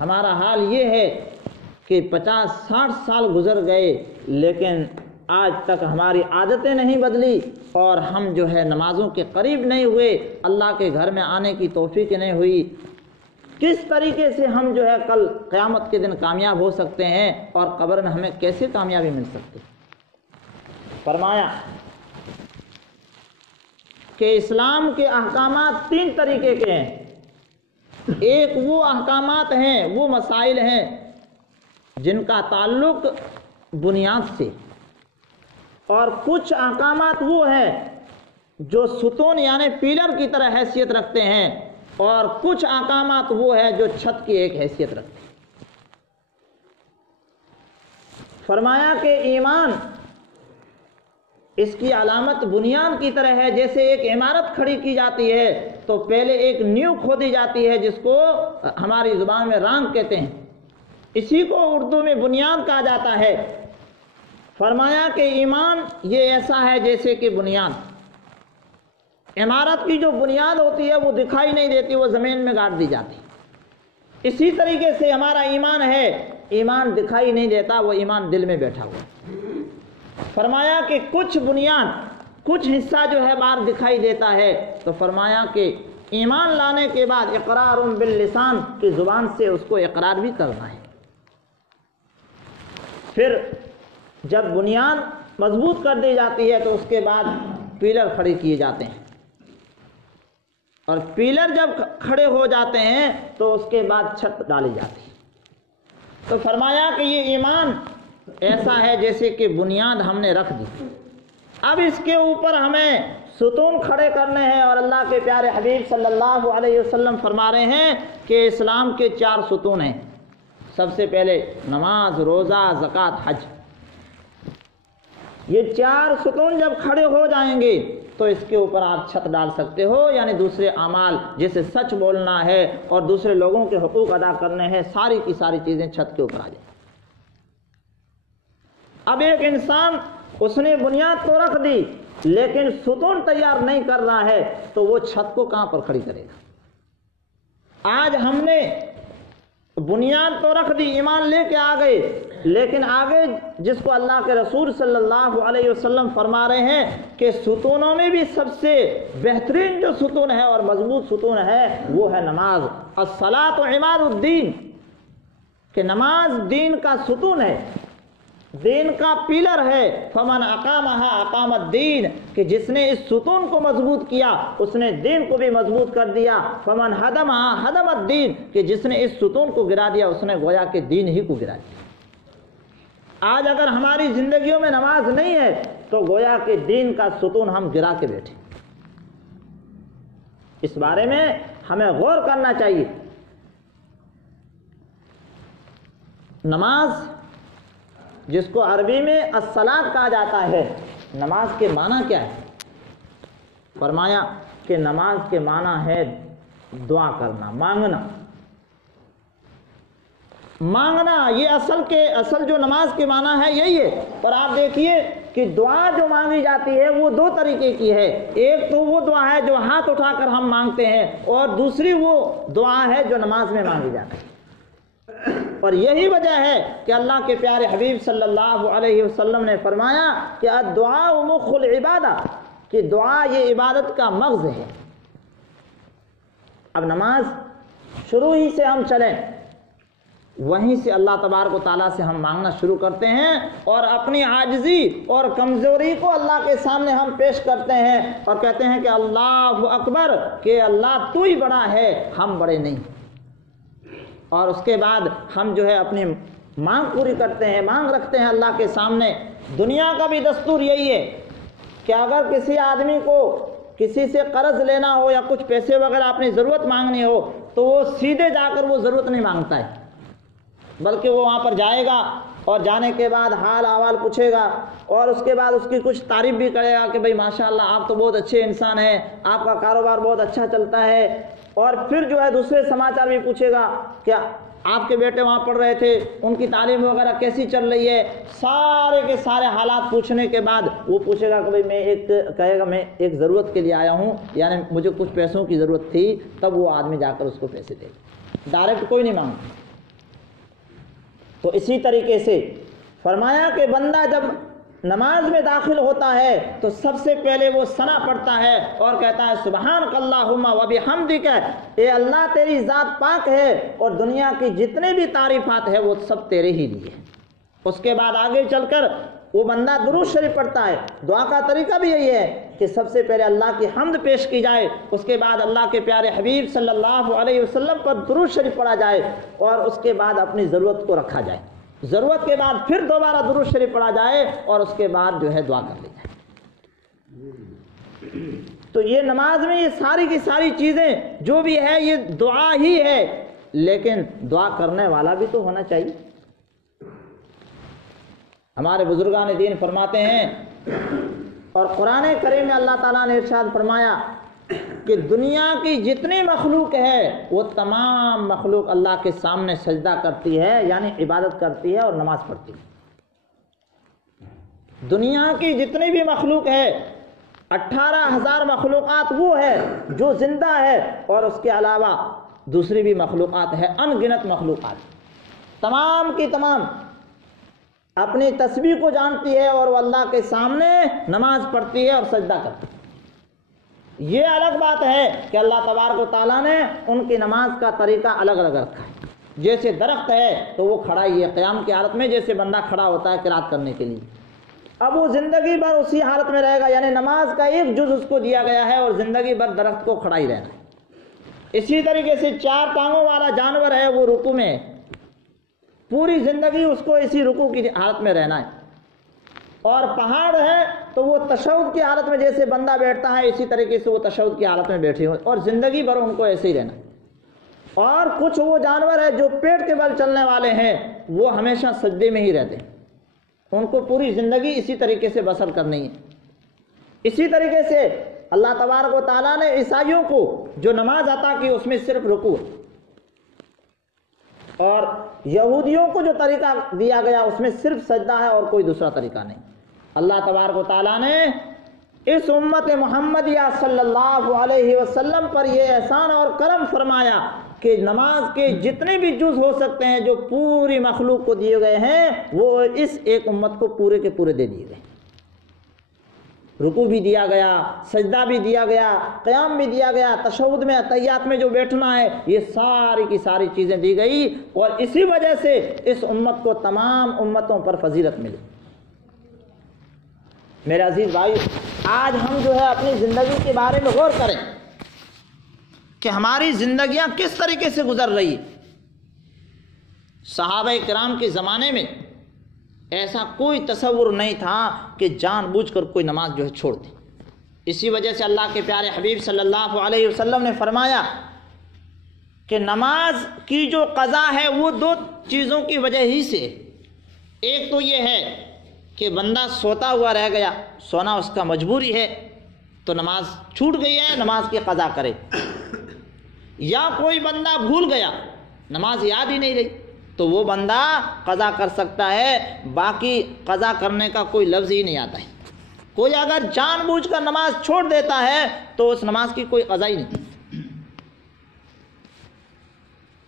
ہمارا حال یہ ہے کہ 50-60 سال گزر گئے لیکن آج تک ہماری عادتیں نہیں بدلی اور ہم جو ہے نمازوں کے قریب نہیں ہوئے، اللہ کے گھر میں آنے کی توفیق نہیں ہوئی۔ کس طریقے سے ہم جو ہے کل قیامت کے دن کامیاب ہو سکتے ہیں اور قبر میں ہمیں کیسے کامیابی مل سکتی؟ فرمایا کہ اسلام کے احکامات 3 طریقے کے ہیں۔ ایک وہ احکامات ہیں، وہ مسائل ہیں جن کا تعلق بنیاد سے، اور کچھ احکامات وہ ہیں جو ستون یعنی پیلر کی طرح حیثیت رکھتے ہیں، اور کچھ احکامات وہ ہیں جو چھت کی ایک حیثیت رکھتے ہیں۔ فرمایا کہ ایمان اس کی علامت بنیاد کی طرح ہے۔ جیسے ایک عمارت کھڑی کی جاتی ہے تو پہلے ایک نیو کھودی جاتی ہے جس کو ہماری زبان میں رانگ کہتے ہیں، اسی کو اردو میں بنیاد کہا جاتا ہے۔ فرمایا کہ ایمان یہ ایسا ہے جیسے کہ بنیاد، عمارت کی جو بنیاد ہوتی ہے وہ دکھائی نہیں دیتی، وہ زمین میں گاڑ دی جاتی۔ اسی طریقے سے ہمارا ایمان ہے، ایمان دکھائی نہیں دیتا، وہ ایمان دل میں بیٹھا ہوا۔ فرمایا کہ کچھ بنیاد، کچھ حصہ جو ہے باہر دکھائی دیتا ہے، تو فرمایا کہ ایمان لانے کے بعد اقرار باللسان کی زبان سے اس کو اقرار بھی کرنا ہے۔ پھر جب بنیاد مضبوط کر دی جاتی ہے تو اس کے بعد پیلر کھڑے کیے جاتے ہیں، اور پیلر جب کھڑے ہو جاتے ہیں تو اس کے بعد چھت ڈالی جاتی ہے۔ تو فرمایا کہ یہ ایمان ایسا ہے جیسے کہ بنیاد ہم نے رکھ دی، اب اس کے اوپر ہمیں ستون کھڑے کرنے ہیں، اور اللہ کے پیارے حبیب صلی اللہ علیہ وسلم فرما رہے ہیں کہ اسلام کے 4 ستون ہیں۔ سب سے پہلے نماز، روزہ، زکوٰۃ، حج۔ یہ 4 ستون جب کھڑے ہو جائیں گے تو اس کے اوپر آپ چھت ڈال سکتے ہو، یعنی دوسرے اعمال جیسے سچ بولنا ہے اور دوسرے لوگوں کے حقوق ادا کرنے ہیں، ساری کی ساری چیزیں چھت کے اوپر آ جائیں۔ اب ایک انسان اس نے بنیاد تو رکھ دی لیکن ستون تیار نہیں کر رہا ہے تو وہ چھت کو کہاں پر کھڑی کرے گا؟ آج ہم نے بنیاد تو رکھ دی، ایمان لے کے آ گئے، لیکن آگے جس کو اللہ کے رسول صلی اللہ علیہ وسلم فرما رہے ہیں کہ ستونوں میں بھی سب سے بہترین جو ستون ہے اور مضبوط ستون ہے وہ ہے نماز۔ الصلاۃ عماد الدین، کہ نماز دین کا ستون ہے، دین کا پیلر ہے۔ فمن اقامہا اقام الدین، کہ جس نے اس ستون کو مضبوط کیا اس نے دین کو بھی مضبوط کر دیا۔ فمن ہدمہا ہدم الدین، کہ جس نے اس ستون کو گرا دیا اس نے گویا کہ دین ہی کو گرا دیا۔ آج اگر ہماری زندگیوں میں نماز نہیں ہے تو گویا کہ دین کا ستون ہم گرا کے بیٹھے۔ اس بارے میں ہمیں غور کرنا چاہیے۔ نماز جس کو عربی میں الصلاۃ کہا جاتا ہے، نماز کے معنی کیا ہے؟ فرمایا کہ نماز کے معنی ہے دعا کرنا، مانگنا۔ مانگنا یہ اصل جو نماز کے معنی ہے یہی ہے۔ اور آپ دیکھیے کہ دعا جو مانگی جاتی ہے وہ 2 طریقے کی ہے۔ ایک تو وہ دعا ہے جو ہاتھ اٹھا کر ہم مانگتے ہیں، اور دوسری وہ دعا ہے جو نماز میں مانگی جاتی ہے۔ اور یہی وجہ ہے کہ اللہ کے پیارے حبیب صلی اللہ علیہ وسلم نے فرمایا کہ الدعاء مخ العبادہ، کہ دعا یہ عبادت کا مغز ہے۔ اب نماز شروع ہی سے ہم چلیں، وہیں سے اللہ تبارک و تعالیٰ سے ہم مانگنا شروع کرتے ہیں اور اپنی عاجزی اور کمزوری کو اللہ کے سامنے ہم پیش کرتے ہیں اور کہتے ہیں کہ اللہ اکبر، کہ اللہ تو ہی بڑا ہے، ہم بڑے نہیں۔ اور اس کے بعد ہم جو ہے اپنی مانگ پوری کرتے ہیں، مانگ رکھتے ہیں اللہ کے سامنے۔ دنیا کا بھی دستور یہی ہے کہ اگر کسی آدمی کو کسی سے قرض لینا ہو یا کچھ پیسے وغیرہ اپنی ضرورت مانگنی ہو تو وہ سیدھے جا کر وہ ضرورت نہیں مانگتا ہے، بلکہ وہ وہاں پر جائے گا اور جانے کے بعد حال احوال پوچھے گا اور اس کے بعد اس کی کچھ تعریف بھی کرے گا کہ بھائی ماشاءاللہ آپ تو بہت اچھے انسان ہیں، آپ کا کاروبار بہت اچھا چلتا ہے، اور پھر جو ہے دوسرے سماچار بھی پوچھے گا کہ آپ کے بیٹے وہاں پڑھ رہے تھے، ان کی تعلیم وغیرہ کیسی چل رہی ہے، سارے کے سارے حالات پوچھنے کے بعد وہ پوچھے گا کہ بھائی میں ایک ضرورت کے لیے آیا ہوں، یعنی مجھے کچھ پیسوں کی ضرورت تھی، تب وہ آدمی جا کر اس کو پیسے دے گا، ڈائریکٹ کوئی نہیں مانگتا۔ تو اسی طریقے سے فرمایا کہ بندہ جب نماز میں داخل ہوتا ہے تو سب سے پہلے وہ ثنا پڑھتا ہے اور کہتا ہے سبحانک اللہم و بحمدک، اے اللہ تیری ذات پاک ہے اور دنیا کی جتنے بھی تعریفات ہے وہ سب تیرے ہی لیے۔ اس کے بعد آگے چل کر وہ بندہ درود شریف پڑھتا ہے۔ دعا کا طریقہ بھی یہی ہے کہ سب سے پہلے اللہ کی حمد پیش کی جائے، اس کے بعد اللہ کے پیارے حبیب صلی اللہ علیہ وسلم پر درود شریف پڑھا جائے اور اس کے بعد اپنی ضرورت کو رکھا جائے، ضرورت کے بعد پھر دوبارہ درود شریف پڑھا جائے اور اس کے بعد جو ہے دعا کر لی جائے۔ تو یہ نماز میں یہ ساری کی ساری چیزیں جو بھی ہے یہ دعا ہی ہے، لیکن دعا کرنے والا بھی تو ہونا چاہیے۔ ہمارے بزرگان دین فرماتے ہیں اور قرآن کریم میں اللہ تعالیٰ نے ارشاد فرمایا کہ دنیا کی جتنی مخلوق ہے وہ تمام مخلوق اللہ کے سامنے سجدہ کرتی ہے، یعنی عبادت کرتی ہے اور نماز پڑھتی ہے۔ دنیا کی جتنی بھی مخلوق ہے 18,000 مخلوقات وہ ہے جو زندہ ہے اور اس کے علاوہ دوسری بھی مخلوقات ہے، ان گنت مخلوقات، تمام کی تمام اپنی تسبیح کو جانتی ہے اور وہ اللہ کے سامنے نماز پڑھتی ہے اور سجدہ کرتی ہے۔ یہ الگ بات ہے کہ اللہ تبارک و تعالیٰ نے ان کی نماز کا طریقہ الگ الگ رکھا ہے۔ جیسے درخت ہے تو وہ کھڑا ہی ہے قیام کی حالت میں، جیسے بندہ کھڑا ہوتا ہے قرات کرنے کے لیے، اب وہ زندگی بھر اسی حالت میں رہے گا، یعنی نماز کا ایک جز اس کو دیا گیا ہے اور زندگی بھر درخت کو کھڑا ہی رہنا ہے۔ اسی طریقے سے 4 ٹانگوں والا جانور ہے وہ رکوع میں ہے، پوری زندگی اس کو اسی رکوع کی حالت میں رہنا ہے، اور پہاڑ ہے تو وہ تشہد کی حالت میں جیسے بندہ بیٹھتا ہے اسی طریقے سے وہ تشہد کی حالت میں بیٹھے ہوئے اور زندگی بھر ان کو ایسے ہی رہنا ہے۔ اور کچھ وہ جانور ہے جو پیٹ کے بل چلنے والے ہیں وہ ہمیشہ سجدے میں ہی رہتے ہیں، ان کو پوری زندگی اسی طریقے سے بسر کرنی ہے۔ اسی طریقے سے اللہ تبارک و تعالیٰ نے عیسائیوں کو جو نماز عطا کی اس میں صرف رکوع، اور یہودیوں کو جو طریقہ دیا گیا اس میں صرف سجدہ ہے اور کوئی دوسرا طریقہ نہیں۔ اللہ تبارک و تعالیٰ نے اس امت محمدیہ صلی اللہ علیہ وسلم پر یہ احسان اور کرم فرمایا کہ نماز کے جتنے بھی جز ہو سکتے ہیں جو پوری مخلوق کو دیے گئے ہیں وہ اس ایک امت کو پورے کے پورے دے دیے گئے۔ رکوع بھی دیا گیا، سجدہ بھی دیا گیا، قیام بھی دیا گیا، تشہد میں تحیات میں جو بیٹھنا ہے یہ ساری کی ساری چیزیں دی گئی، اور اسی وجہ سے اس امت کو تمام امتوں پر فضیلت ملی۔ میرے عزیز بھائی، آج ہم جو ہے اپنی زندگی کے بارے میں غور کریں کہ ہماری زندگیاں کس طریقے سے گزر رہی ہیں۔ صحابہ کرام کے زمانے میں ایسا کوئی تصور نہیں تھا کہ جان بوجھ کر کوئی نماز جو ہے چھوڑ دے۔ اسی وجہ سے اللہ کے پیارے حبیب صلی اللہ علیہ وسلم نے فرمایا کہ نماز کی جو قضا ہے وہ 2 چیزوں کی وجہ ہی سے، ایک تو یہ ہے کہ بندہ سوتا ہوا رہ گیا، سونا اس کا مجبوری ہے تو نماز چھوٹ گئی ہے، نماز کی قضا کرے، یا کوئی بندہ بھول گیا، نماز یاد ہی نہیں رہی تو وہ بندہ قضا کر سکتا ہے، باقی قضا کرنے کا کوئی لفظ ہی نہیں آتا ہے۔ کوئی اگر جان بوجھ کر نماز چھوڑ دیتا ہے تو اس نماز کی کوئی قضا ہی نہیں۔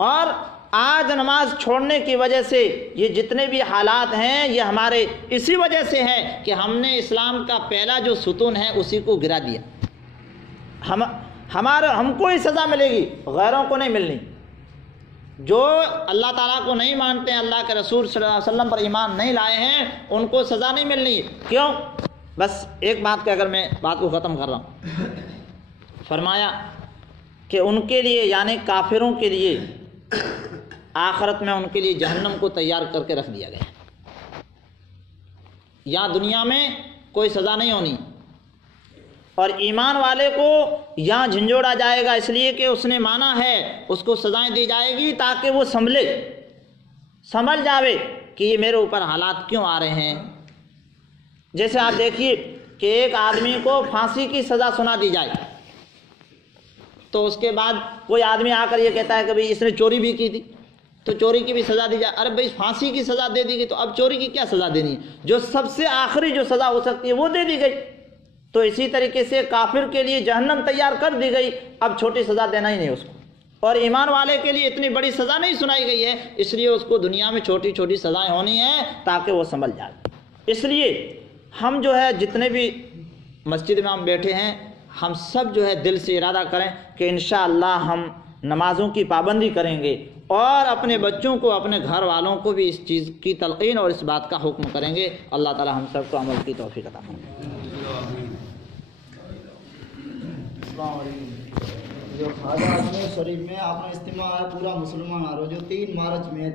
اور آج نماز چھوڑنے کی وجہ سے یہ جتنے بھی حالات ہیں یہ ہمارے اسی وجہ سے ہے کہ ہم نے اسلام کا پہلا جو ستون ہے اسی کو گرا دیا۔ ہم کو ہی سزا ملے گی، غیروں کو نہیں ملنی۔ جو اللہ تعالیٰ کو نہیں مانتے ہیں، اللہ کے رسول صلی اللہ علیہ وسلم پر ایمان نہیں لائے ہیں، ان کو سزا نہیں ملنی۔ کیوں؟ بس ایک بات کہ اگر میں بات کو ختم کر رہا ہوں، فرمایا کہ ان کے لیے یعنی کافروں کے لیے آخرت میں ان کے لیے جہنم کو تیار کر کے رکھ دیا گیا۔ یہاں دنیا میں کوئی سزا نہیں ہونی، اور ایمان والے کو یہاں جھنجھوڑا جائے گا اس لیے کہ اس نے مانا ہے، اس کو سزائیں دی جائے گی تاکہ وہ سمجھ جاوے کہ یہ میرے اوپر حالات کیوں آ رہے ہیں۔ جیسے آپ دیکھیے کہ ایک آدمی کو پھانسی کی سزا سنا دی جائے تو اس کے بعد کوئی آدمی آ کر یہ کہتا ہے کہ بھئی اس نے چوری بھی کی تھی تو چوری کی بھی سزا دی جائے۔ ارے بھئی پھانسی کی سزا دے دی گئی تو اب چوری کی کیا سزا دینی ہے؟ جو سب سے آخری جو سزا ہو سکتی ہے وہ دے دی گئی۔ تو اسی طریقے سے کافر کے لیے جہنم تیار کر دی گئی، اب چھوٹی سزا دینا ہی نہیں اس کو۔ اور ایمان والے کے لیے اتنی بڑی سزا نہیں سنائی گئی ہے، اس لیے اس کو دنیا میں چھوٹی چھوٹی سزائیں ہونی ہیں تاکہ وہ سنبھل جائے۔ اس لیے ہم جو ہے جتنے بھی مسجد میں ہم بیٹھے ہیں، ہم سب جو ہے دل سے ارادہ کریں کہ انشاءاللہ ہم نمازوں کی پابندی کریں گے، اور اپنے بچوں کو، اپنے گھر والوں کو بھی اس چیز کی تلقین اور اس بات کا حکم کریں گے۔ اللہ تعالی ہم سب کو عمل کی توفیق عطا فرمائے۔ جو خواجہ اجمیر شریف میں آپ نے اجتماع ہے پورا مسلمان جو 3 مارچ میں